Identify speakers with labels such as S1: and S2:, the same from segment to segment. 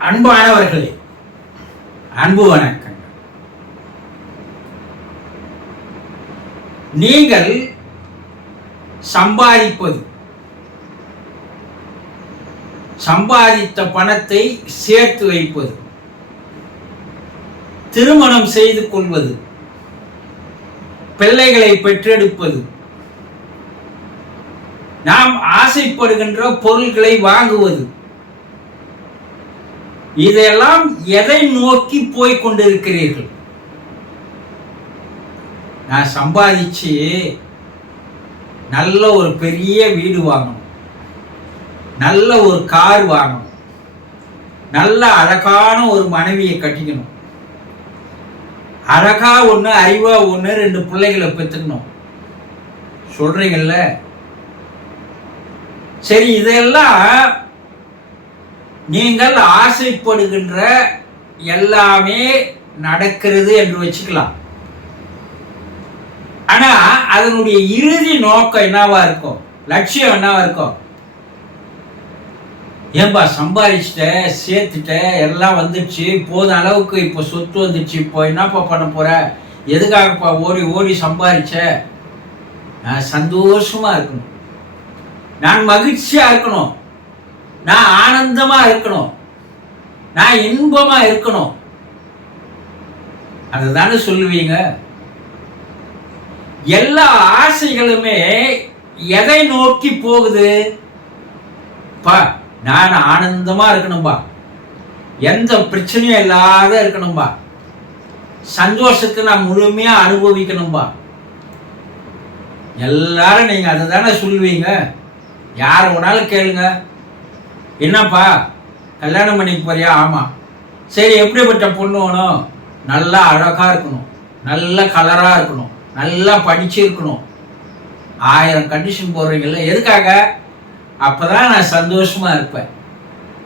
S1: அன்பானவர்களே அன்பு வணக்கங்கள். நீங்கள் சம்பாதிப்பது சம்பாதித்த பணத்தை சேர்த்து வைப்பது திருமணம் செய்து கொள்வது பிள்ளைகளை பெற்றெடுப்பது நாம் ஆசைப்படுகின்ற பொருள்களை வாங்குவது இதெல்லாம் எதை நோக்கி போய் கொண்டிருக்கிறீர்கள்? நான் சம்பாதிச்சு நல்ல ஒரு பெரிய வீடு வாங்கணும். நல்ல ஒரு கார் வாங்கணும். நல்ல அழகான ஒரு மனைவியை கட்டிக்கணும். அழகா ஒன்று அறிவா ஒன்று ரெண்டு பிள்ளைகளை பெற்றுக்கணும். சொல்றீங்கல்ல? சரி இதெல்லாம் நீங்கள் ஆசைப்படுகின்ற எல்லாமே நடக்கிறது என்று வச்சுக்கலாம். ஆனா அதனுடைய இறுதி நோக்கம் என்னவா இருக்கும்? லட்சியம் என்னவா இருக்கும்? ஏன்பா சம்பாதிச்சிட்ட சேர்த்துட்ட எல்லாம் வந்துடுச்சு. போதும் அளவுக்கு இப்போ சொத்து வந்துச்சு இப்போ என்னப்பா பண்ண போற? எதுக்காகப்பா ஓடி ஓடி சம்பாதிச்ச? நான் சந்தோஷமா இருக்கணும். நான் மகிழ்ச்சியா இருக்கணும். நான் ஆனந்தமா இருக்கணும். நான் இன்பமா இருக்கணும். அதை தானே சொல்லுவீங்க? எல்லா ஆசைகளுமே எதை நோக்கி போகுது? பா நான் ஆனந்தமா இருக்கணும்பா. எந்த பிரச்சனையும் இல்லாத இருக்கணும்பா. சந்தோஷத்தை நான் முழுமையா அனுபவிக்கணும்பா. எல்லாரும் நீங்க அதை தானே சொல்லுவீங்க? யார் வேணாலும் கேளுங்க. என்னப்பா? கல்யாணம் பண்ணிக்க போறியா? ஆமாம் சரி எப்படிப்பட்ட பொண்ணு வேணும்? நல்லா அழகாக இருக்கணும். நல்ல கலராக இருக்கணும். நல்லா படிச்சிருக்கணும் ஆயிரம் கண்டிஷன் போடுறீங்கல்ல எதுக்காக? அப்போ தான் நான் சந்தோஷமாக இருப்பேன்.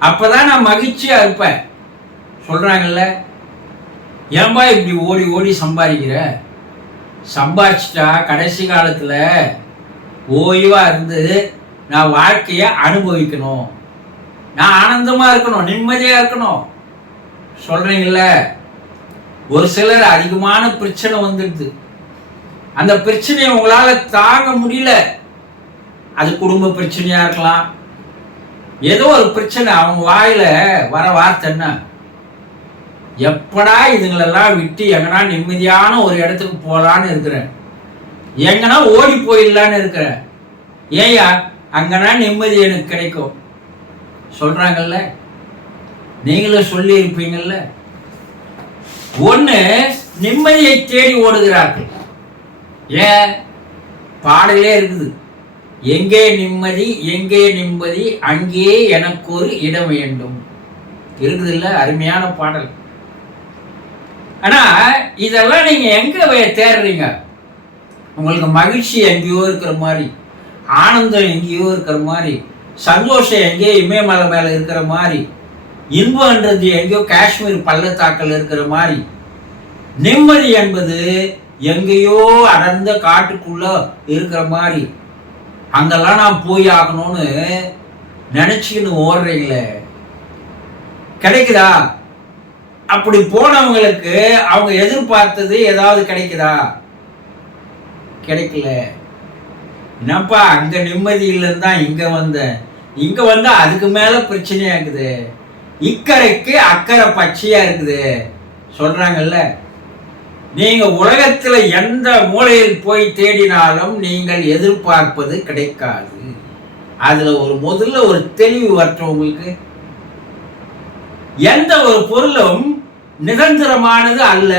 S1: அப்போ தான் நான் மகிழ்ச்சியாக இருப்பேன். சொல்கிறாங்கல்ல ஏன்பா இப்படி ஓடி ஓடி சம்பாதிக்கிற? சம்பாதிச்சிட்டா கடைசி காலத்தில் ஓய்வாக இருந்து நான் வாழ்க்கையை அனுபவிக்கணும். நான் ஆனந்தமா இருக்கணும் நிம்மதியா இருக்கணும். சொல்றீங்கல்ல? ஒரு சிலர் அதிகமான பிரச்சனை வந்துடுது. அந்த பிரச்சனையை உங்களால தாங்க முடியல. அது குடும்ப பிரச்சனையா இருக்கலாம். ஏதோ ஒரு பிரச்சனை அவங்க வாயில வர வார்த்தை என்ன? எப்படா இதுங்களெல்லாம் விட்டு எங்கன்னா நிம்மதியான ஒரு இடத்துக்கு போகலான்னு இருக்கிறேன். எங்கன்னா ஓடி போயிடலான்னு இருக்கிறேன். ஏயா அங்கன்னா நிம்மதி எனக்கு கிடைக்கும். சொல்கிறாங்கல்ல நீங்களும் சொல்லி இருப்பீங்கல்ல நிம்மதியை தேடி ஓடுகிறார்கள். ஏன்? பாடலே இருக்குது. எங்கே நிம்மதி எங்கே நிம்மதி அங்கே எனக்கு ஒரு இடம் வேண்டும். இருக்குது இல்லை அருமையான பாடல். ஆனால் இதெல்லாம் நீங்கள் எங்கே தேடுறீங்க? உங்களுக்கு மகிழ்ச்சி எங்கேயோ இருக்கிற மாதிரி ஆனந்தம் எங்கேயோ இருக்கிற மாதிரி சந்தோஷம் எங்கேயோ இமயமலை மேலே இருக்கிற மாதிரி இன்பம்ன்றது எங்கேயோ காஷ்மீர் பள்ளத்தாக்கில் இருக்கிற மாதிரி. நிம்மதி என்பது எங்கேயோ அடர்ந்த காட்டுக்குள்ள இருக்கிற மாதிரி. அங்கெல்லாம் நான் போய் ஆகணும்னு நினச்சிக்கின்னு ஓடுறீங்களே. கிடைக்குதா? அப்படி போனவங்களுக்கு அவங்க எதிர்பார்த்தது ஏதாவது கிடைக்குதா? கிடைக்கல. என்னப்பா அங்க நிம்மதி இல்லைன்னு தான் இங்க வந்தேன் இங்க வந்தா அதுக்கு மேல பிரச்சனையாக இருக்குது. இக்கரைக்கு அக்கறை பச்சையா இருக்குது. சொல்றாங்கல்ல? நீங்க உலகத்துல எந்த மூலையில் போய் தேடினாலும் நீங்கள் எதிர்பார்ப்பது கிடைக்காது. அதுல ஒரு முதல்ல ஒரு தெளிவு வரட்டும் உங்களுக்கு. எந்த ஒரு பொருளும் நிரந்தரமானது அல்ல.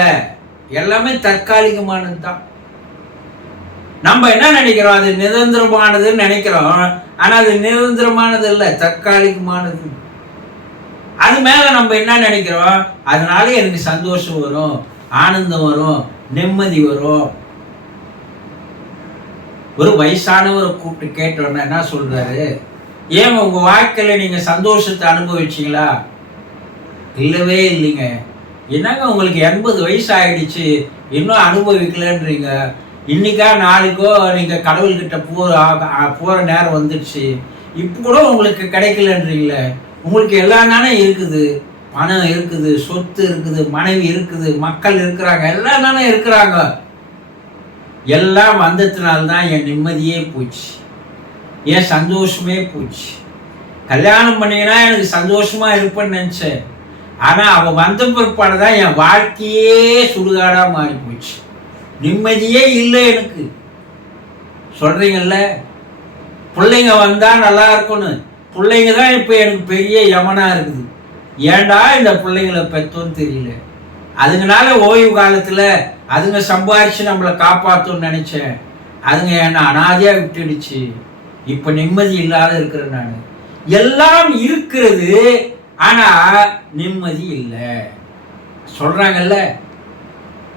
S1: எல்லாமே தற்காலிகமானது தான் நம்ம என்ன நினைக்கிறோம்? அது நிரந்தரமானதுன்னு நினைக்கிறோம். ஆனா அது நிரந்தரமானது இல்ல தற்காலிகமானது. அது மேல நம்ம என்ன நினைக்கிறோம்? அதனால எனக்கு சந்தோஷம் வரும் ஆனந்தம் வரும் நிம்மதி வரும். ஒரு வயசானவரை கூப்பிட்டு கேட்டோன்னா என்ன சொல்றாரு? ஏன் உங்க வாழ்க்கையில நீங்க சந்தோஷத்தை அனுபவிச்சீங்களா? இல்லவே இல்லைங்க. என்னங்க உங்களுக்கு எண்பது வயசு ஆயிடுச்சு இன்னும் அனுபவிக்கலன்றீங்க? இன்னைக்கா நாளைக்கோ நீங்கள் கடவுள்கிட்ட போகிற போகிற நேரம் வந்துடுச்சு. இப்போ கூட உங்களுக்கு கிடைக்கலன்றீங்கள. உங்களுக்கு எல்லா நானே இருக்குது. பணம் இருக்குது சொத்து இருக்குது மனைவி இருக்குது மக்கள் இருக்கிறாங்க எல்லா தானே இருக்கிறாங்க. எல்லாம் வந்ததுனால்தான் என் நிம்மதியே போச்சு. என் சந்தோஷமே போச்சு. கல்யாணம் பண்ணினா எனக்கு சந்தோஷமாக இருப்பேன்னு நினச்சேன். ஆனால் அவள் வந்த பிற்பாடு தான் என் வாழ்க்கையே சுடுகாடாக மாறி போச்சு நிம்மதியே இல்லை எனக்கு. சொல்றீங்கல்ல? பிள்ளைங்க வந்தா நல்லா இருக்கணும் பிள்ளைங்க தான் இப்போ எனக்கு பெரிய யமனா இருக்குது. ஏன்டா இந்த பிள்ளைங்களை பெற்றோன்னு தெரியல. அதுங்கனால ஓய்வு காலத்தில் அதுங்க சம்பாரித்து நம்மளை காப்பாத்தும்னு நினச்சேன். அதுங்க என்னை அனாதையாக விட்டுடுச்சு. இப்போ நிம்மதி இல்லாத இருக்கிறேன் நான். எல்லாம் இருக்கிறது ஆனால் நிம்மதி இல்லை. சொல்கிறாங்கல்ல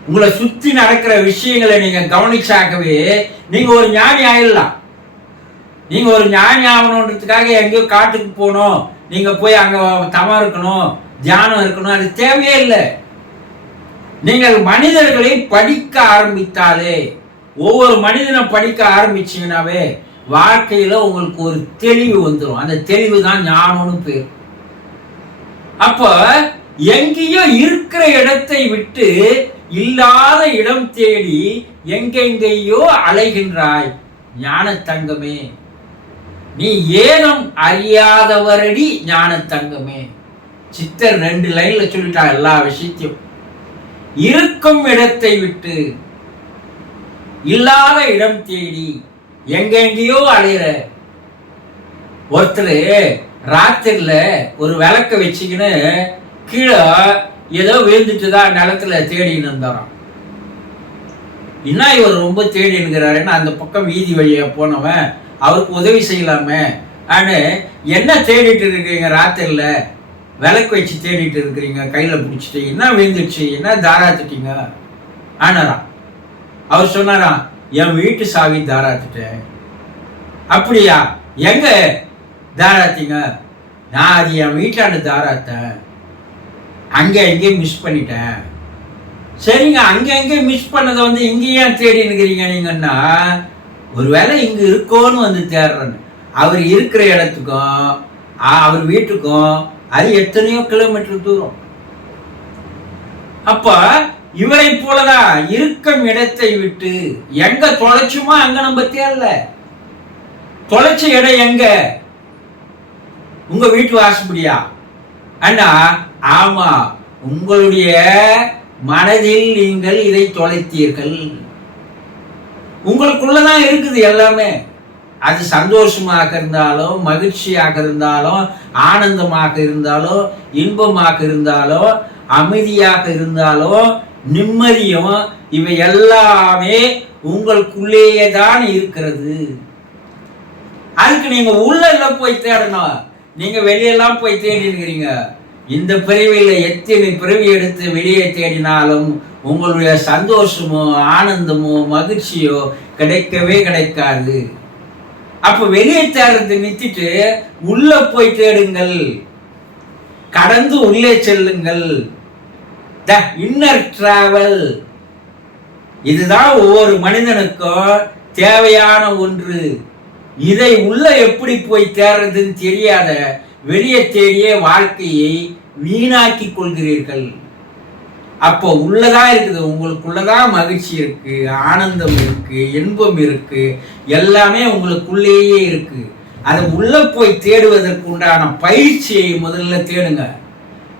S1: உங்களை சுத்தி நடக்கிற விஷயங்களை நீங்க கவனிச்சாக்கவே நீங்க ஒரு ஞானி ஆயிடலாம். நீங்க ஒரு ஞானி ஆகணுன்றதுக்காக எங்கேயோ காட்டுக்கு போகணும். நீங்க போய் அங்க தவம் இருக்கணும் தியானம் இருக்கணும் அது தேவையே இல்லை. நீங்கள் மனிதர்களை படிக்க ஆரம்பித்தாலே ஒவ்வொரு மனிதனை படிக்க ஆரம்பிச்சீங்கன்னாவே வாழ்க்கையில உங்களுக்கு ஒரு தெளிவு வந்துடும் அந்த தெளிவு தான் ஞானம்னு பேர். அப்போ எங்கேயோ இருக்கிற இடத்தை விட்டு இல்லாத இடம் தேடி எங்கெங்கேயோ அலைகின்றாய் ஞான தங்கமே நீ ஏனம் அறியாதவரடி ஞான தங்கமே சித்தர் ரெண்டு லைன்ல சொல்லிட்டா எல்லா விஷயத்தையும். இருக்கும் இடத்தை விட்டு இல்லாத இடம் தேடி எங்கெங்கேயோ அலையிற. ஒருத்தர் ராத்திரில ஒரு விளக்க வச்சுக்கின்னு கீழே ஏதோ விழுந்துட்டு தான் நிலத்துல தேடின்னு இருந்தாராம். என்ன இவர் ரொம்ப தேடினுங்கிறாருன்னா அந்த பக்கம் வீதி வழியாக போனவன் அவருக்கு உதவி செய்யலாமே. ஆனு என்ன தேடிட்டு இருக்கிறீங்க ராத்திரில? விளக்கு வச்சு தேடிட்டு இருக்கிறீங்க கையில் பிடிச்சிட்டு. என்ன விழுந்துச்சு என்ன தாராத்துட்டீங்க ஆனாராம். அவர் சொன்னாராம் என் வீட்டு சாவி தாராத்துட்டேன் அப்படியா? எங்க தாராத்தீங்க நான் அது என் வீட்டாண்டு தாராத்தேன் அங்கே எங்கேயும் மிஸ் பண்ணிட்டேன். சரிங்க அங்கே எங்கே மிஸ் பண்ணதை வந்து இங்கேயே தேடி இருக்கிறீங்க நீங்கன்னா ஒருவேளை இங்கே இருக்கோன்னு வந்து தேடுறேன்னு அவர் இருக்கிற இடத்துக்கும் அவர் வீட்டுக்கும் அது எத்தனையோ கிலோமீட்டர் தூரம். அப்போ இவரை போலதான் இருக்கும் இடத்தை விட்டு எங்க தொலைச்சுமோ அங்க நம்ம தேடல. தொலைச்ச இடம் எங்க? உங்க வீட்டு வாசப்படியா? அண்ணா ஆமா உங்களுடைய மனதில் நீங்கள் இதை தொலைத்தீர்கள். உங்களுக்குள்ளதான் இருக்குது எல்லாமே. அது சந்தோஷமாக இருந்தாலும் மகிழ்ச்சியாக இருந்தாலும் ஆனந்தமாக இருந்தாலோ இன்பமாக இருந்தாலோ அமைதியாக இருந்தாலோ நிம்மதியும் இவை எல்லாமே உங்களுக்குள்ளேயே தான் இருக்கிறது. அதுக்கு நீங்க உள்ள எல்லாம் போய் தேடணும். நீங்க வெளியெல்லாம் போய் தேடி இருக்கிறீங்க இந்த பிரிவில் எத்தனை பிறவி எடுத்து வெளியே தேடினாலும் உங்களுடைய சந்தோஷமோ ஆனந்தமோ மகிழ்ச்சியோ கிடைக்கவே கிடைக்காது. அப்போ வெளியே தேடுறது நிறுத்திட்டு உள்ள போய் தேடுங்கள். கடந்து உள்ளே செல்லுங்கள். The inner travel. இதுதான் ஒவ்வொரு மனிதனுக்கும் தேவையான ஒன்று. இதை உள்ள எப்படி போய் தேடுறதுன்னு தெரியாத வெளியே தேடிய வாழ்க்கையை வீணாக்கி கொள்கிறீர்கள். அப்போ உள்ளதான் இருக்குது உங்களுக்குள்ளதான் மகிழ்ச்சி இருக்கு ஆனந்தம் இருக்கு இன்பம் இருக்கு எல்லாமே உங்களுக்குள்ளேயே இருக்கு. அதை உள்ள போய் தேடுவதற்கு உண்டான பயிற்சியை முதல்ல தேடுங்க.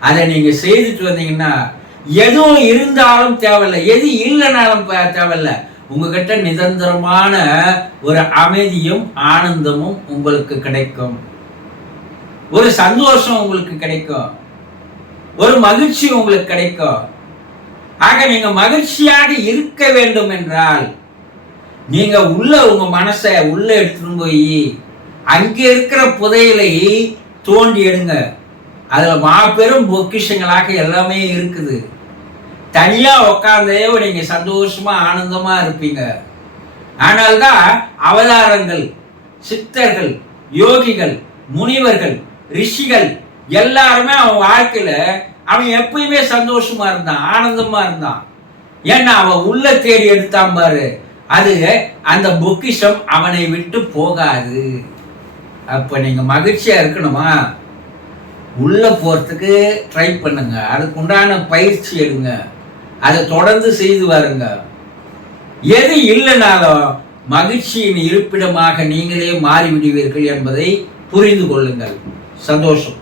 S1: அதை நீங்க செய்துட்டு வந்தீங்கன்னா எதுவும் இருந்தாலும் தேவையில்லை எது இல்லைனாலும் தேவையில்லை தேவையில்ல. உங்ககிட்ட நிரந்தரமான ஒரு அமைதியும் ஆனந்தமும் உங்களுக்கு கிடைக்கும். ஒரு சந்தோஷம் உங்களுக்கு கிடைக்கும். ஒரு மகிழ்ச்சி உங்களுக்கு கிடைக்கும். ஆக நீங்க மகிழ்ச்சியாக இருக்க வேண்டும் என்றால் நீங்க உள்ள உங்க மனசை உள்ள எடுத்துட்டு போய் அங்கே இருக்கிற புதையலை தோண்டி எடுங்க. அதுல மாபெரும் பொக்கிஷங்களாக எல்லாமே இருக்குது. தனியா உட்கார்ந்தே நீங்க சந்தோஷமா ஆனந்தமா இருப்பீங்க. ஆனால்தான் அவதாரங்கள் சித்தர்கள் யோகிகள் முனிவர்கள் ரிஷிகள் எல்லாருமே அவன் வாழ்க்கையில அவன் எப்பயுமே சந்தோஷமா இருந்தான் ஆனந்தமா இருந்தான். ஏன்னா அவன் உள்ள தேடி எடுத்தான் பாரு. அது அந்த பொக்கிஷம் அவனை விட்டு போகாது. அப்ப நீங்க மகிழ்ச்சியா இருக்கணுமா? உள்ளே போகிறதுக்கு ட்ரை பண்ணுங்க. அதுக்கு உண்டான பயிற்சி எடுங்க. அதை தொடர்ந்து செய்து வாருங்க. எது இல்லைனாலும் மகிழ்ச்சியின் இருப்பிடமாக நீங்களே மாறிவிடுவீர்கள் என்பதை புரிந்து கொள்ளுங்கள். சந்தோஷம்.